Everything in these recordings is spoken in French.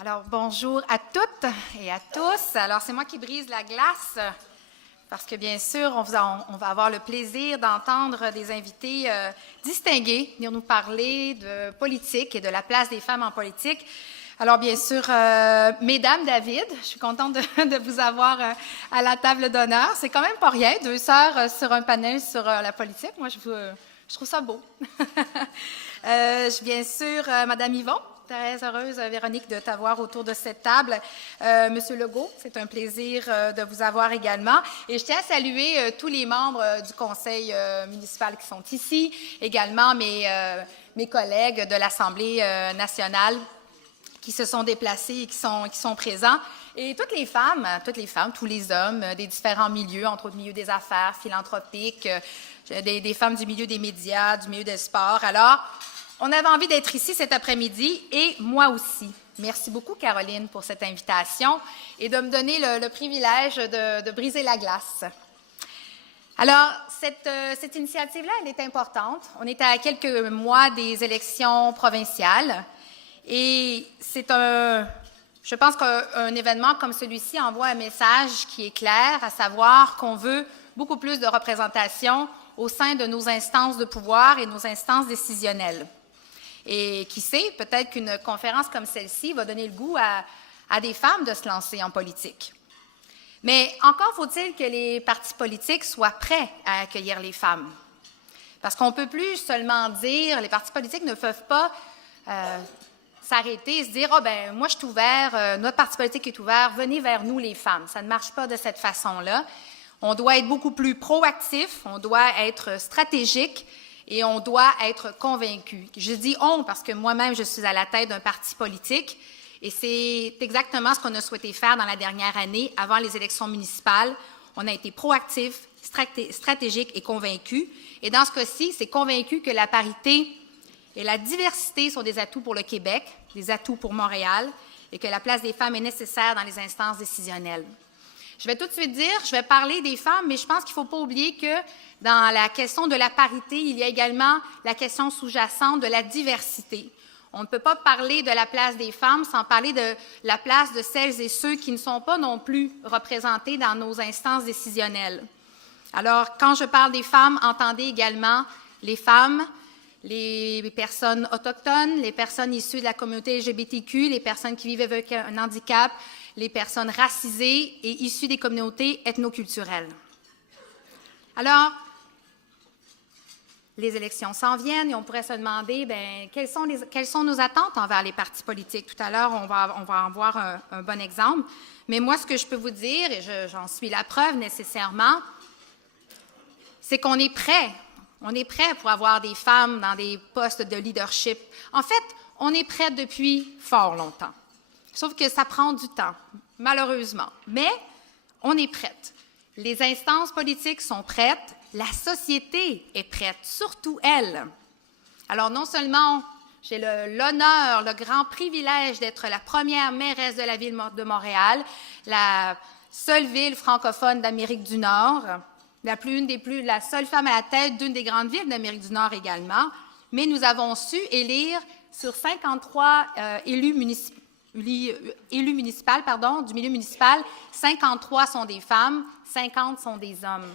Alors, bonjour à toutes et à tous. Alors, c'est moi qui brise la glace parce que, bien sûr, on va avoir le plaisir d'entendre des invités distingués venir nous parler de politique et de la place des femmes en politique. Alors, bien sûr, Mesdames David, je suis contente de vous avoir à la table d'honneur. C'est quand même pas rien, 2 sœurs sur un panel sur la politique. Moi, je trouve ça beau. Bien sûr, Madame Yvon. Très heureuse, Véronique, de t'avoir autour de cette table. Monsieur Legault, c'est un plaisir de vous avoir également. Et je tiens à saluer tous les membres du conseil municipal qui sont ici, également mes collègues de l'Assemblée nationale qui se sont déplacés et qui sont présents. Et toutes les femmes, tous les hommes des différents milieux, entre autres milieux des affaires, philanthropiques, des femmes du milieu des médias, du milieu des sports. Alors, on avait envie d'être ici cet après-midi et moi aussi. Merci beaucoup, Caroline, pour cette invitation et de me donner le privilège de briser la glace. Alors, cette initiative-là, elle est importante. On est à quelques mois des élections provinciales et je pense qu'un événement comme celui-ci envoie un message qui est clair, à savoir qu'on veut beaucoup plus de représentation au sein de nos instances de pouvoir et nos instances décisionnelles. Et qui sait, peut-être qu'une conférence comme celle-ci va donner le goût à des femmes de se lancer en politique. Mais encore faut-il que les partis politiques soient prêts à accueillir les femmes. Parce qu'on ne peut plus seulement dire, les partis politiques ne peuvent pas s'arrêter et se dire « Ah, ben moi, je suis ouvert, notre parti politique est ouvert, venez vers nous, les femmes. » Ça ne marche pas de cette façon-là. On doit être beaucoup plus proactif, on doit être stratégique, et on doit être convaincu. Je dis « on » parce que moi-même, je suis à la tête d'un parti politique et c'est exactement ce qu'on a souhaité faire dans la dernière année, avant les élections municipales. On a été proactif, stratégique et convaincu. Et dans ce cas-ci, c'est convaincu que la parité et la diversité sont des atouts pour le Québec, des atouts pour Montréal et que la place des femmes est nécessaire dans les instances décisionnelles. Je vais tout de suite dire, je vais parler des femmes, mais je pense qu'il ne faut pas oublier que dans la question de la parité, il y a également la question sous-jacente de la diversité. On ne peut pas parler de la place des femmes sans parler de la place de celles et ceux qui ne sont pas non plus représentés dans nos instances décisionnelles. Alors, quand je parle des femmes, entendez également les femmes, les personnes autochtones, les personnes issues de la communauté LGBTQ, les personnes qui vivent avec un handicap, les personnes racisées et issues des communautés ethnoculturelles. Alors, les élections s'en viennent et on pourrait se demander quelles sont nos attentes envers les partis politiques. Tout à l'heure, on va en voir un bon exemple. Mais moi, ce que je peux vous dire, et j'en suis la preuve nécessairement, c'est qu'on est prêt. On est prêt pour avoir des femmes dans des postes de leadership. En fait, on est prêt depuis fort longtemps. Sauf que ça prend du temps, malheureusement. Mais on est prête. Les instances politiques sont prêtes. La société est prête, surtout elle. Alors, non seulement j'ai l'honneur, le grand privilège d'être la première mairesse de la ville de Montréal, la seule ville francophone d'Amérique du Nord, la seule femme à la tête d'une des grandes villes d'Amérique du Nord également, mais nous avons su élire sur 53 élus municipaux du milieu municipal, 53 sont des femmes, 50 sont des hommes.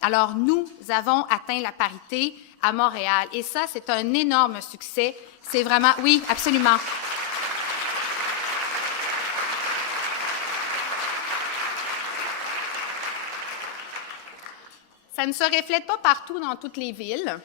Alors, nous avons atteint la parité à Montréal. Et ça, c'est un énorme succès. C'est vraiment... Oui, absolument. Ça ne se reflète pas partout dans toutes les villes,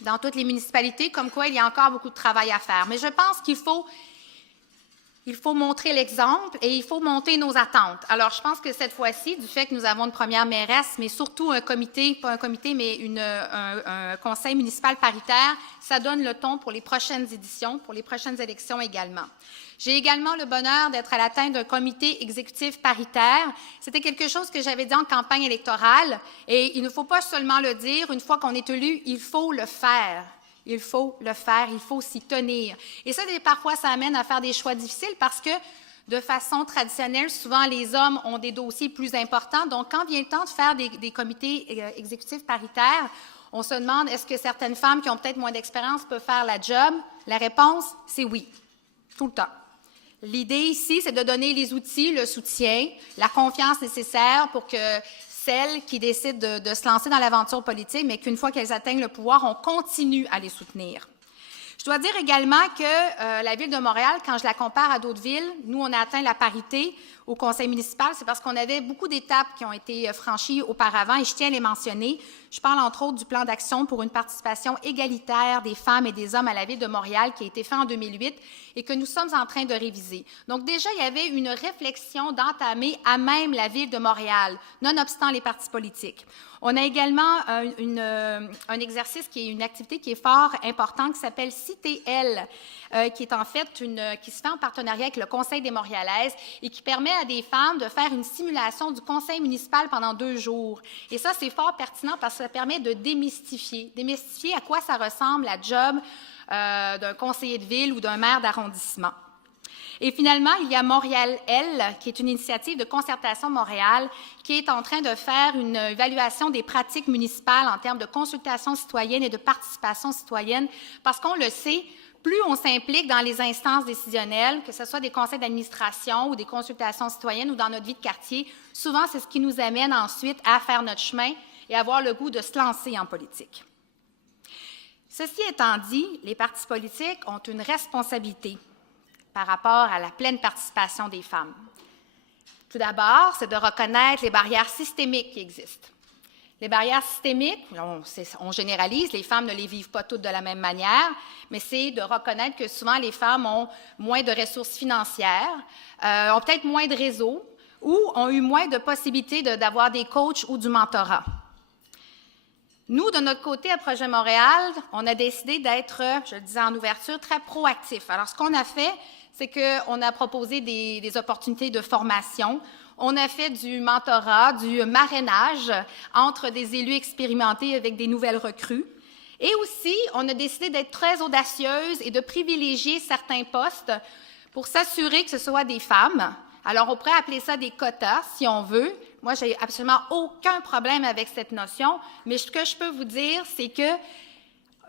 dans toutes les municipalités, comme quoi il y a encore beaucoup de travail à faire. Mais je pense qu'il faut montrer l'exemple et il faut monter nos attentes. Alors, je pense que cette fois-ci, du fait que nous avons une première mairesse, mais surtout un comité, pas un comité, mais un conseil municipal paritaire, ça donne le ton pour les prochaines éditions, pour les prochaines élections également. J'ai également le bonheur d'être à la tête d'un comité exécutif paritaire. C'était quelque chose que j'avais dit en campagne électorale et il ne faut pas seulement le dire, une fois qu'on est élu, il faut le faire. Il faut le faire, il faut s'y tenir. Et ça, parfois, ça amène à faire des choix difficiles parce que, de façon traditionnelle, souvent, les hommes ont des dossiers plus importants. Donc, quand vient le temps de faire des comités exécutifs paritaires, on se demande, est-ce que certaines femmes qui ont peut-être moins d'expérience peuvent faire la job? La réponse, c'est oui, tout le temps. L'idée ici, c'est de donner les outils, le soutien, la confiance nécessaire pour que celles qui décident de se lancer dans l'aventure politique, mais qu'une fois qu'elles atteignent le pouvoir, on continue à les soutenir. Je dois dire également que la Ville de Montréal, quand je la compare à d'autres villes, nous, on a atteint la parité au conseil municipal, c'est parce qu'on avait beaucoup d'étapes qui ont été franchies auparavant, et je tiens à les mentionner. Je parle entre autres du plan d'action pour une participation égalitaire des femmes et des hommes à la Ville de Montréal qui a été fait en 2008 et que nous sommes en train de réviser. Donc déjà, il y avait une réflexion d'entamer à même la Ville de Montréal, nonobstant les partis politiques. On a également un exercice qui est une activité qui est fort importante qui s'appelle CITL, qui est en fait qui se fait en partenariat avec le Conseil des Montréalaises et qui permet à des femmes de faire une simulation du conseil municipal pendant 2 jours. Et ça, c'est fort pertinent parce que ça permet de démystifier à quoi ça ressemble la job d'un conseiller de ville ou d'un maire d'arrondissement. Et finalement, il y a Montréal L, qui est une initiative de concertation Montréal, qui est en train de faire une évaluation des pratiques municipales en termes de consultation citoyenne et de participation citoyenne, parce qu'on le sait, plus on s'implique dans les instances décisionnelles, que ce soit des conseils d'administration ou des consultations citoyennes ou dans notre vie de quartier, souvent c'est ce qui nous amène ensuite à faire notre chemin et avoir le goût de se lancer en politique. Ceci étant dit, les partis politiques ont une responsabilité par rapport à la pleine participation des femmes. Tout d'abord, c'est de reconnaître les barrières systémiques qui existent. Les barrières systémiques, on généralise, les femmes ne les vivent pas toutes de la même manière, mais c'est de reconnaître que souvent les femmes ont moins de ressources financières, ont peut-être moins de réseaux ou ont eu moins de possibilités d'avoir des coachs ou du mentorat. Nous, de notre côté, à Projet Montréal, on a décidé d'être, je le disais en ouverture, très proactifs. Alors, ce qu'on a fait, c'est qu'on a proposé des opportunités de formation. On a fait du mentorat, du marrainage entre des élus expérimentés avec des nouvelles recrues. Et aussi, on a décidé d'être très audacieuse et de privilégier certains postes pour s'assurer que ce soit des femmes. Alors, on pourrait appeler ça des quotas, si on veut. Moi, j'ai absolument aucun problème avec cette notion, mais ce que je peux vous dire, c'est que,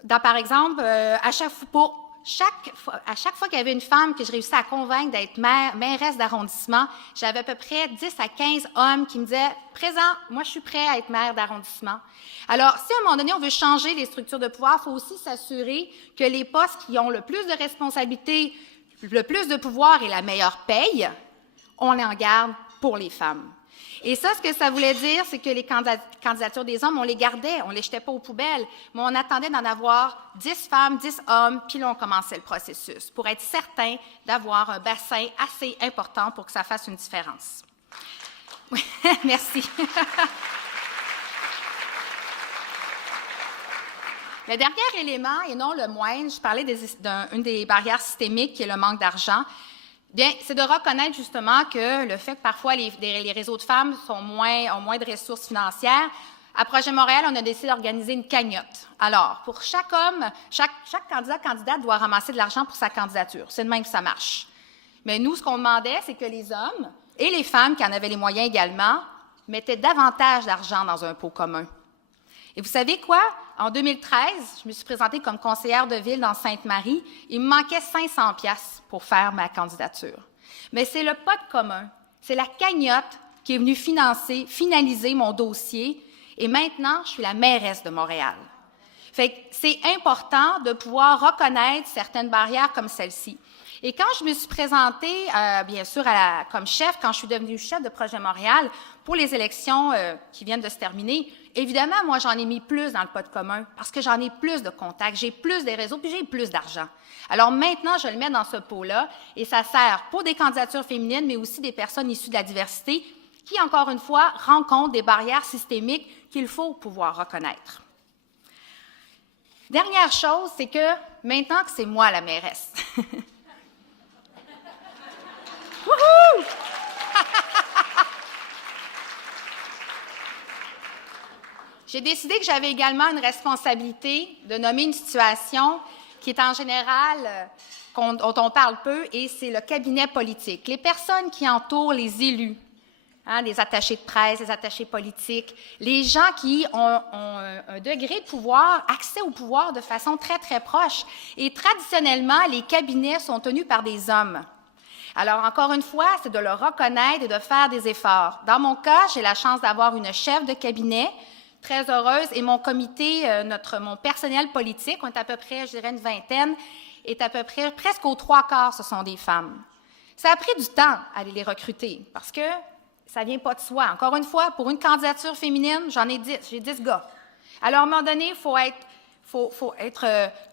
par exemple, à chaque fois qu'il y avait une femme que je réussissais à convaincre d'être mairesse d'arrondissement, j'avais à peu près 10 à 15 hommes qui me disaient « Présent, moi, je suis prêt à être maire d'arrondissement. » Alors, si à un moment donné, on veut changer les structures de pouvoir, il faut aussi s'assurer que les postes qui ont le plus de responsabilités, le plus de pouvoir et la meilleure paye, on les en garde pour les femmes. Et ça, ce que ça voulait dire, c'est que les candidatures des hommes, on les gardait, on ne les jetait pas aux poubelles, mais on attendait d'en avoir 10 femmes, 10 hommes, puis là, on commençait le processus pour être certain d'avoir un bassin assez important pour que ça fasse une différence. Oui, merci. Le dernier élément, et non le moindre, je parlais d'une des barrières systémiques qui est le manque d'argent. Bien, c'est de reconnaître justement que le fait que parfois les réseaux de femmes ont moins de ressources financières. À Projet Montréal, on a décidé d'organiser une cagnotte. Alors, pour chaque homme, chaque candidate doit ramasser de l'argent pour sa candidature. C'est de même que ça marche. Mais nous, ce qu'on demandait, c'est que les hommes et les femmes qui en avaient les moyens également mettaient davantage d'argent dans un pot commun. Et vous savez quoi? En 2013, je me suis présentée comme conseillère de ville dans Sainte-Marie. Il me manquait 500 piastres pour faire ma candidature. Mais c'est le pot commun, c'est la cagnotte qui est venue finaliser mon dossier. Et maintenant, je suis la mairesse de Montréal. Fait que c'est important de pouvoir reconnaître certaines barrières comme celle-ci. Et quand je me suis présentée, bien sûr, comme chef, quand je suis devenue chef de Projet Montréal pour les élections qui viennent de se terminer, évidemment, moi, j'en ai mis plus dans le pot commun parce que j'en ai plus de contacts, j'ai plus de réseaux, puis j'ai plus d'argent. Alors maintenant, je le mets dans ce pot-là et ça sert pour des candidatures féminines, mais aussi des personnes issues de la diversité qui, encore une fois, rencontrent des barrières systémiques qu'il faut pouvoir reconnaître. Dernière chose, c'est que maintenant que c'est moi la mairesse, wouhou! J'ai décidé que j'avais également une responsabilité de nommer une situation qui est en général, dont on parle peu, et c'est le cabinet politique. Les personnes qui entourent les élus, les attachés de presse, les attachés politiques, les gens qui ont un degré de pouvoir, accès au pouvoir de façon très, très proche. Et traditionnellement, les cabinets sont tenus par des hommes. Alors, encore une fois, c'est de le reconnaître et de faire des efforts. Dans mon cas, j'ai la chance d'avoir une chef de cabinet très heureuse et mon comité, mon personnel politique, on est à peu près, je dirais, une vingtaine, est à peu près, presque aux 3/4, ce sont des femmes. Ça a pris du temps à aller les recruter parce que ça ne vient pas de soi. Encore une fois, pour une candidature féminine, j'en ai 10, j'ai 10 gars. Alors, à un moment donné, il faut être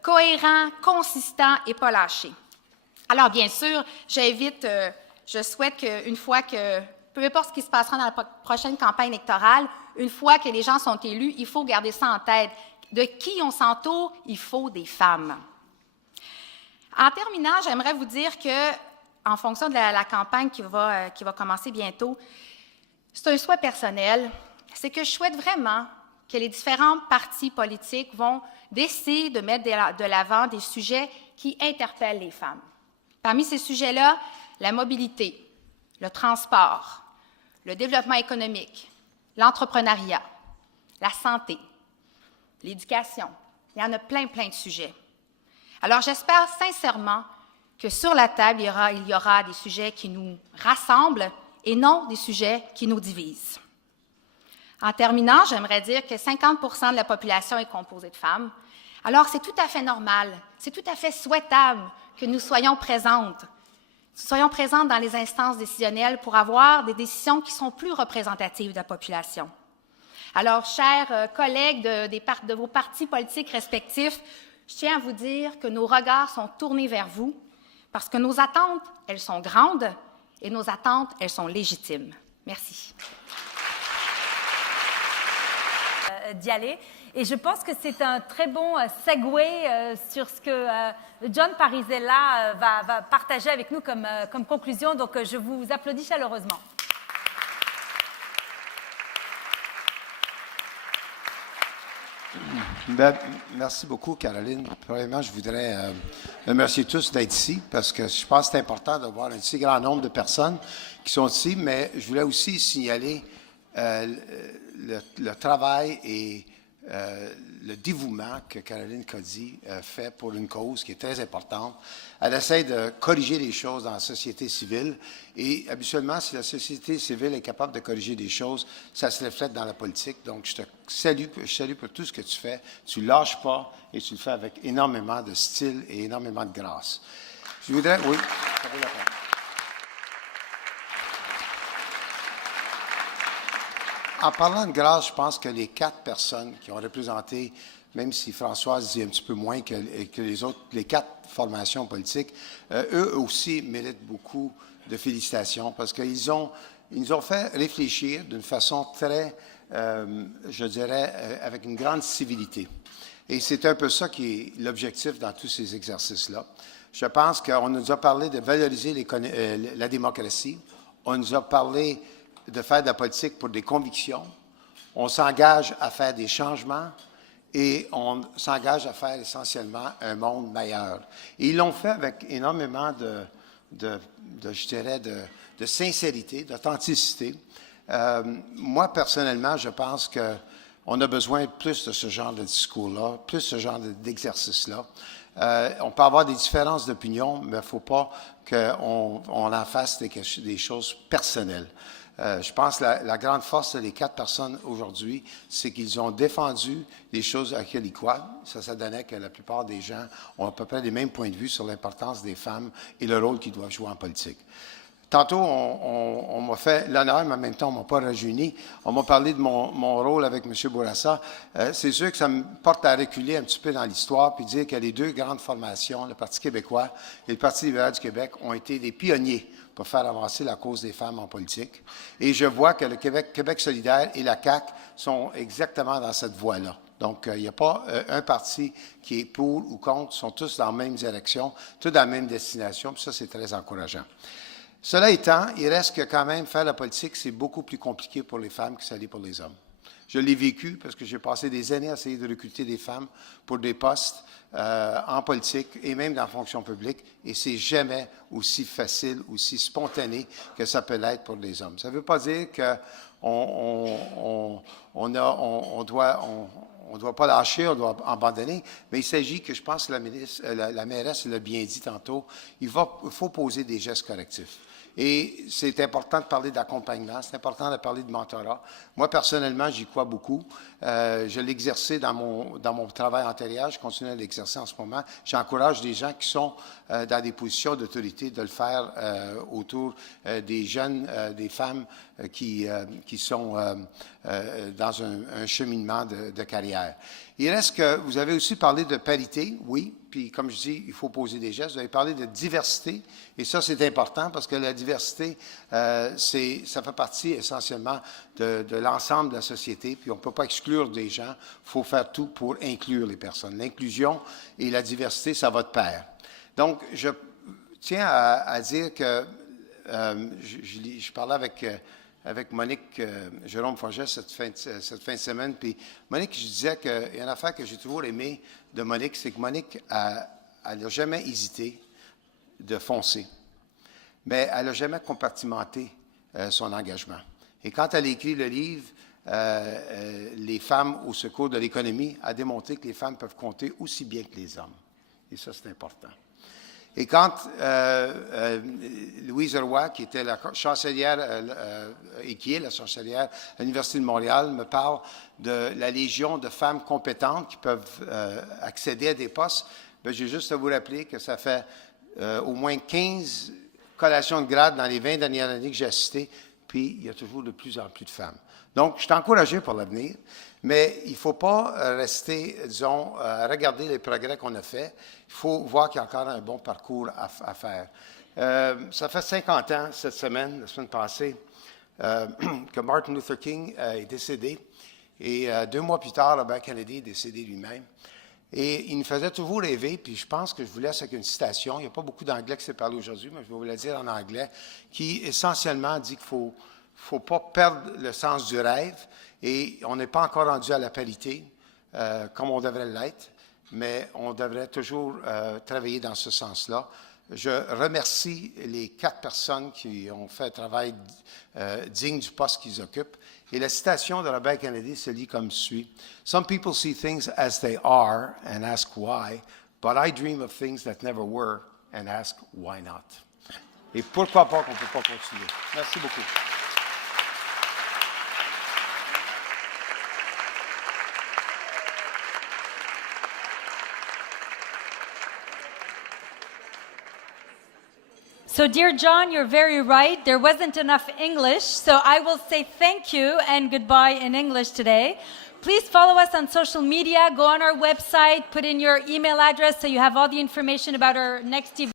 cohérent, consistant et pas lâché. Alors, bien sûr, je souhaite qu'une fois que, peu importe ce qui se passera dans la prochaine campagne électorale, une fois que les gens sont élus, il faut garder ça en tête. De qui on s'entoure? Il faut des femmes. En terminant, j'aimerais vous dire que, en fonction de la campagne qui va commencer bientôt, c'est un souhait personnel, c'est que je souhaite vraiment que les différents partis politiques vont décider de mettre de l'avant des sujets qui interpellent les femmes. Parmi ces sujets-là, la mobilité, le transport, le développement économique, l'entrepreneuriat, la santé, l'éducation. Il y en a plein de sujets. Alors, j'espère sincèrement que sur la table, il y aura des sujets qui nous rassemblent et non des sujets qui nous divisent. En terminant, j'aimerais dire que 50 % de la population est composée de femmes. Alors, c'est tout à fait normal, c'est tout à fait souhaitable que nous soyons présentes dans les instances décisionnelles pour avoir des décisions qui sont plus représentatives de la population. Alors, chers collègues de vos partis politiques respectifs, je tiens à vous dire que nos regards sont tournés vers vous parce que nos attentes, elles sont grandes et nos attentes, elles sont légitimes. Merci. D'y aller. Et je pense que c'est un très bon segue sur ce que John Parisella va partager avec nous comme conclusion. Donc, je vous applaudis chaleureusement. Merci beaucoup, Caroline. Premièrement, je voudrais remercier tous d'être ici parce que je pense que c'est important de voir un si grand nombre de personnes qui sont ici, mais je voulais aussi signaler le travail et le dévouement que Caroline Cody fait pour une cause qui est très importante. Elle essaie de corriger les choses dans la société civile et habituellement, si la société civile est capable de corriger des choses, ça se reflète dans la politique. Donc, je te salue pour tout ce que tu fais. Tu ne lâches pas et tu le fais avec énormément de style et énormément de grâce. Je voudrais... Oui, ça vaut la peine. En parlant de grâce, je pense que les 4 personnes qui ont représenté, même si Françoise dit un petit peu moins que les autres, les 4 formations politiques, eux aussi méritent beaucoup de félicitations parce qu'ils nous ont fait réfléchir d'une façon très, je dirais, avec une grande civilité. Et c'est un peu ça qui est l'objectif dans tous ces exercices-là. Je pense qu'on nous a parlé de valoriser la démocratie, on nous a parlé de faire de la politique pour des convictions. On s'engage à faire des changements et on s'engage à faire essentiellement un monde meilleur. Et ils l'ont fait avec énormément je dirais, de sincérité, d'authenticité. Moi, personnellement, je pense qu'on a besoin plus de ce genre de discours-là, plus de ce genre d'exercice-là. On peut avoir des différences d'opinion, mais il ne faut pas qu'on en fasse des choses personnelles. Je pense que la grande force des 4 personnes aujourd'hui, c'est qu'ils ont défendu des choses à laquelle ils croient. Ça donnait que la plupart des gens ont à peu près les mêmes points de vue sur l'importance des femmes et le rôle qu'ils doivent jouer en politique. Tantôt, on m'a fait l'honneur, mais en même temps, on ne m'a pas rajeuni. On m'a parlé de mon rôle avec M. Bourassa. C'est sûr que ça me porte à reculer un petit peu dans l'histoire puis dire que les 2 grandes formations, le Parti québécois et le Parti libéral du Québec, ont été des pionniers pour faire avancer la cause des femmes en politique. Et je vois que le Québec solidaire et la CAQ sont exactement dans cette voie-là. Donc, il n'y a pas un parti qui est pour ou contre, ils sont tous dans la même direction, tous dans la même destination, puis ça, c'est très encourageant. Cela étant, il reste que quand même, faire la politique, c'est beaucoup plus compliqué pour les femmes que ça l'est pour les hommes. Je l'ai vécu parce que j'ai passé des années à essayer de recruter des femmes pour des postes en politique et même dans la fonction publique, et c'est jamais aussi facile, aussi spontané que ça peut l'être pour les hommes. Ça ne veut pas dire qu'on ne doit pas lâcher, on doit abandonner, mais il s'agit que je pense que la mairesse l'a bien dit tantôt, il faut poser des gestes correctifs. Et c'est important de parler d'accompagnement, c'est important de parler de mentorat. Moi, personnellement, j'y crois beaucoup. Je l'ai exercé dans mon travail antérieur, je continue à l'exercer en ce moment. J'encourage des gens qui sont dans des positions d'autorité de le faire autour des jeunes, des femmes qui sont dans un cheminement de carrière. Il reste que vous avez aussi parlé de parité, oui, puis comme je dis, il faut poser des gestes. Vous avez parlé de diversité, et ça, c'est important parce que la diversité, ça fait partie essentiellement de l'ensemble de la société, puis on ne peut pas exclure des gens, il faut faire tout pour inclure les personnes. L'inclusion et la diversité, ça va de pair. Donc, je tiens à dire que je parlais avec Monique Jérôme Forget cette fin de semaine. Puis Monique, je disais qu'il y a une affaire que j'ai toujours aimée de Monique, c'est que Monique, elle n'a jamais hésité de foncer, mais elle n'a jamais compartimenté son engagement. Et quand elle a écrit le livre « Les femmes au secours de l'économie », elle a démontré que les femmes peuvent compter aussi bien que les hommes. Et ça, c'est important. Et quand Louise Roy, qui était la chancelière et qui est la chancelière à l'Université de Montréal, me parle de la légion de femmes compétentes qui peuvent accéder à des postes, bien, j'ai juste à vous rappeler que ça fait au moins 15 collations de grade dans les 20 dernières années que j'ai assisté, puis il y a toujours de plus en plus de femmes. Donc, je suis encouragé pour l'avenir, mais il ne faut pas rester, disons, à regarder les progrès qu'on a faits. Il faut voir qu'il y a encore un bon parcours à faire. Ça fait 50 ans, cette semaine, la semaine passée, que Martin Luther King est décédé. Et 2 mois plus tard, Robert Kennedy est décédé lui-même. Et il nous faisait toujours rêver, puis je pense que je vous laisse avec une citation. Il n'y a pas beaucoup d'anglais qui s'est parlé aujourd'hui, mais je vais vous la dire en anglais, qui essentiellement dit qu'il ne faut pas perdre le sens du rêve. Et on n'est pas encore rendu à la parité, comme on devrait l'être, mais on devrait toujours travailler dans ce sens-là. Je remercie les 4 personnes qui ont fait un travail digne du poste qu'ils occupent. Et la citation de Robert Kennedy se lit comme suit. « Some people see things as they are and ask why, but I dream of things that never were and ask why not. » Et pourquoi pas qu'on ne peut pas continuer. Merci beaucoup. So, dear John, you're very right. There wasn't enough English, so I will say thank you and goodbye in English today. Please follow us on social media. Go on our website, put in your email address so you have all the information about our next event.